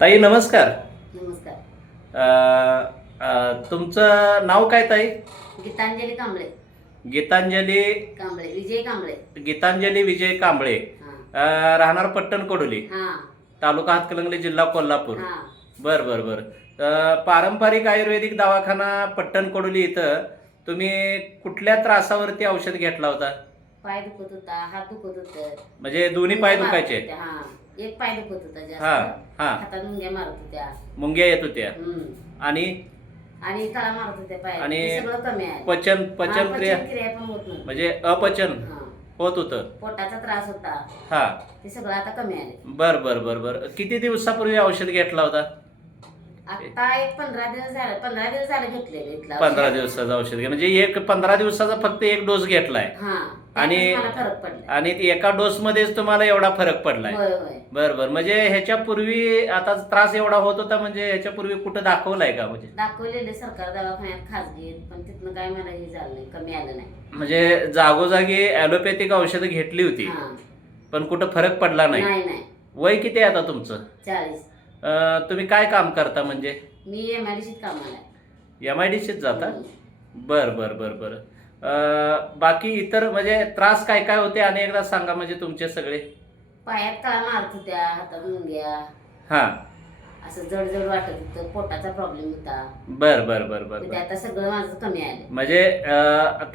ताई नमस्कार. नमस्कार. तुमचं नाव काय ताई? गीतांजली कांबळे. गीतांजली. कांबळे विजय कांबळे. गीतांजली विजय कांबळे. हा. राहणार पट्टण कोडोली, हा. तालुका हातकणंगले, जिल्हा कोल्हापूर. हा. बर बर बर. पारंपरिक आयुर्वेदिक दवाखाना पट्टण कोडोली इथं तुम्ही कुठल्या त्रासावरती औषध घेतला होता? पाय दुखत होता, हात दुखत होत, म्हणजे दोन्ही पाय दुखायचे? हा, एक पाय दुखत होता हा. जास्त. हा. हातात मुंग्या मारत होत्या. मुंग्या येत होत्या आणि आणि कळा मारत होत्या पाय. आणि सगळं कमी आहे. पचन पचन क्रिया क्रिया पण होत नव्हती. म्हणजे अपचन हा. होत होतं. पोटाचा त्रास होता. हा. ते सगळं आता कमी आले. बर बर बर बर. किती दिवसापूर्वी औषध घेतला होता? आता एक 15 दिवस झाले. 15 दिवस झाले घेतलेले इथला 15 दिवसाचं औषध घे म्हणजे एक 15 दिवसाचा फक्त एक डोस घेतलाय हा. आणि मला फरक पडला. आणि एका डोस मध्येच तुम्हाला एवढा फरक पडलाय? होय होय. बर बर. म्हणजे ह्याच्या पूर्वी आता त्रास एवढा होत होता म्हणजे ह्याच्या पूर्वी कुठं दाखवलाय का? म्हणजे दाखवलेले सरकार दवाखान्यात खाजगीत, पण तिथनं काय मला हे झालं नाही, कमी आलं नाही. म्हणजे जागोजागी ॲलोपॅथिक औषधं घेतली होती हा. पण कुठं फरक पडला नाही? नाही नाही. वय किती आहे आता तुमचं? 40. तुम्ही काय काम करता? म्हणजे मी MIDCत कामाला आहे. MIDCत जाता? बर बर बर बर. बाकी इतर म्हणजे त्रास काय काय होते आणि एकदा सांगा म्हणजे तुमचे सगळे. पायात कळा मारत होत्या, हातात मुंग्या, हा. असं जड जड वाटत होतं, पोटाचा प्रॉब्लेम होता. बर बर बर बर ते बर. आता सगळं माझं कमी आलं. म्हणजे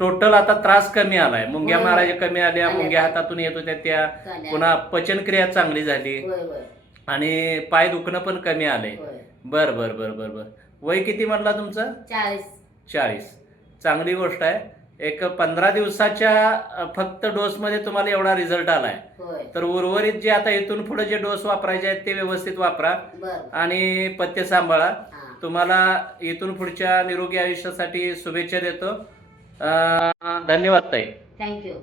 टोटल आता त्रास कमी आलाय, मुंग्या होय. मारायच्या कमी आल्या, आल्या. मुंग्या हातातून येत होत्या त्या, आल्या. पुन्हा पचनक्रिया चांगली झाली होय होय आणि पाय दुखणं पण कमी आलंय. होय. बर बर बर बर बर. वय किती म्हणला तुमचं? 40. 40. चांगली गोष्ट आहे. एक 15 दिवसाच्या फक्त डोसमध्ये तुम्हाला एवढा रिझल्ट आलाय. होय. तर उर्वरित जे आता इथून पुढे जे डोस वापरायचे आहेत ते व्यवस्थित वापरा बर. आणि पथ्य सांभाळा. हा. तुम्हाला इथून पुढच्या निरोगी आयुष्यासाठी शुभेच्छा देतो. धन्यवाद ताई. थँक्यू.